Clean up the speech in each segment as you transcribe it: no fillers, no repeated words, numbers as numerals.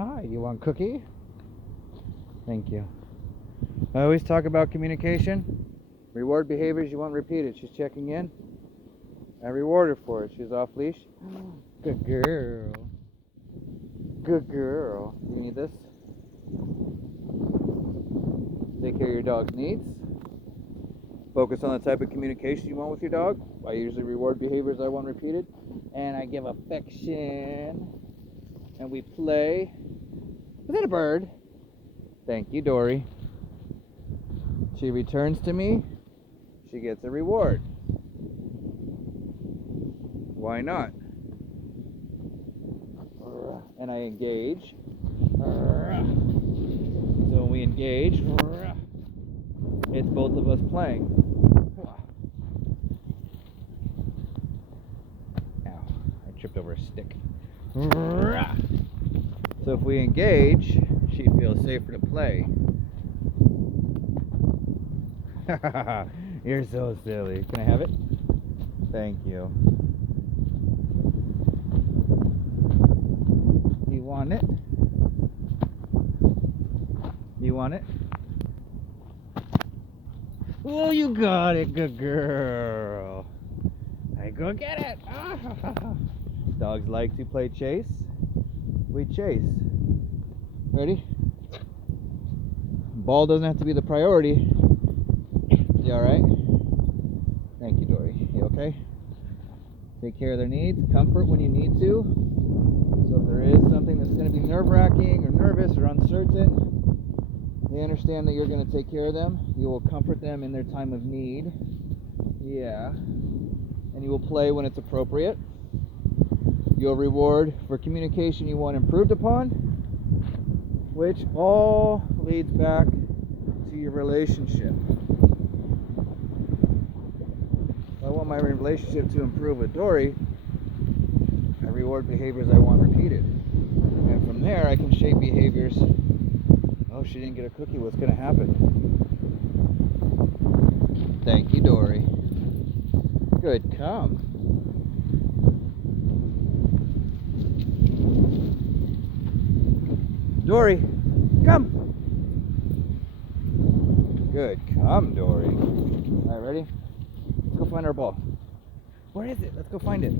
Hi, you want cookie? Thank you. I always talk about communication. Reward behaviors you want repeated. She's checking in. I reward her for it. She's off leash. Good girl. Good girl. You need this? Take care of your dog's needs. Focus on the type of communication you want with your dog. I usually reward behaviors I want repeated. And I give affection. And we play. Is that a bird? Thank you, Dory. She returns to me. She gets a reward. Why not? And I engage. So when we engage, it's both of us playing. Ow, I tripped over a stick. So if we engage, she feels safer to play. You're so silly. Can I have it? Thank you. You want it? You want it? Oh, you got it, good girl. I go get it. Dogs like to play chase. We chase. Ready? Ball doesn't have to be the priority. You alright? Thank you, Dory. You okay? Take care of their needs. Comfort when you need to. So if there is something that's going to be nerve-wracking or nervous or uncertain, they understand that you're going to take care of them. You will comfort them in their time of need. Yeah. And you will play when it's appropriate. You'll reward for communication you want improved upon, which all leads back to your relationship. If I want my relationship to improve with Dory, I reward behaviors I want repeated. And from there, I can shape behaviors. Oh, she didn't get a cookie. What's going to happen? Thank you, Dory. Good, come. Dory, come. Good, come, Dory. All right, ready? Let's go find our ball. Where is it? Let's go find it.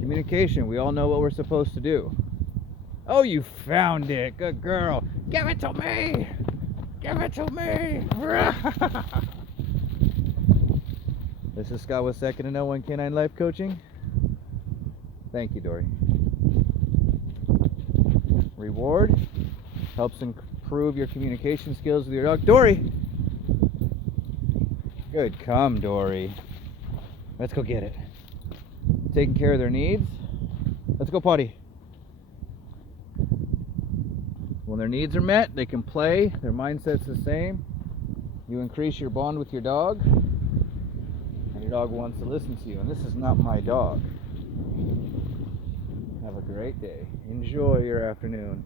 Communication. We all know what we're supposed to do. Oh, you found it. Good girl. Give it to me. Give it to me. This is Scott with Second to No One Canine Life Coaching. Thank you, Dory. Reward helps improve your communication skills with your dog. Dory! Good, come, Dory. Let's go get it. Taking care of their needs. Let's go potty. When their needs are met, they can play. Their mindset's the same. You increase your bond with your dog, and your dog wants to listen to you. And this is not my dog. Have a great day. Enjoy your afternoon.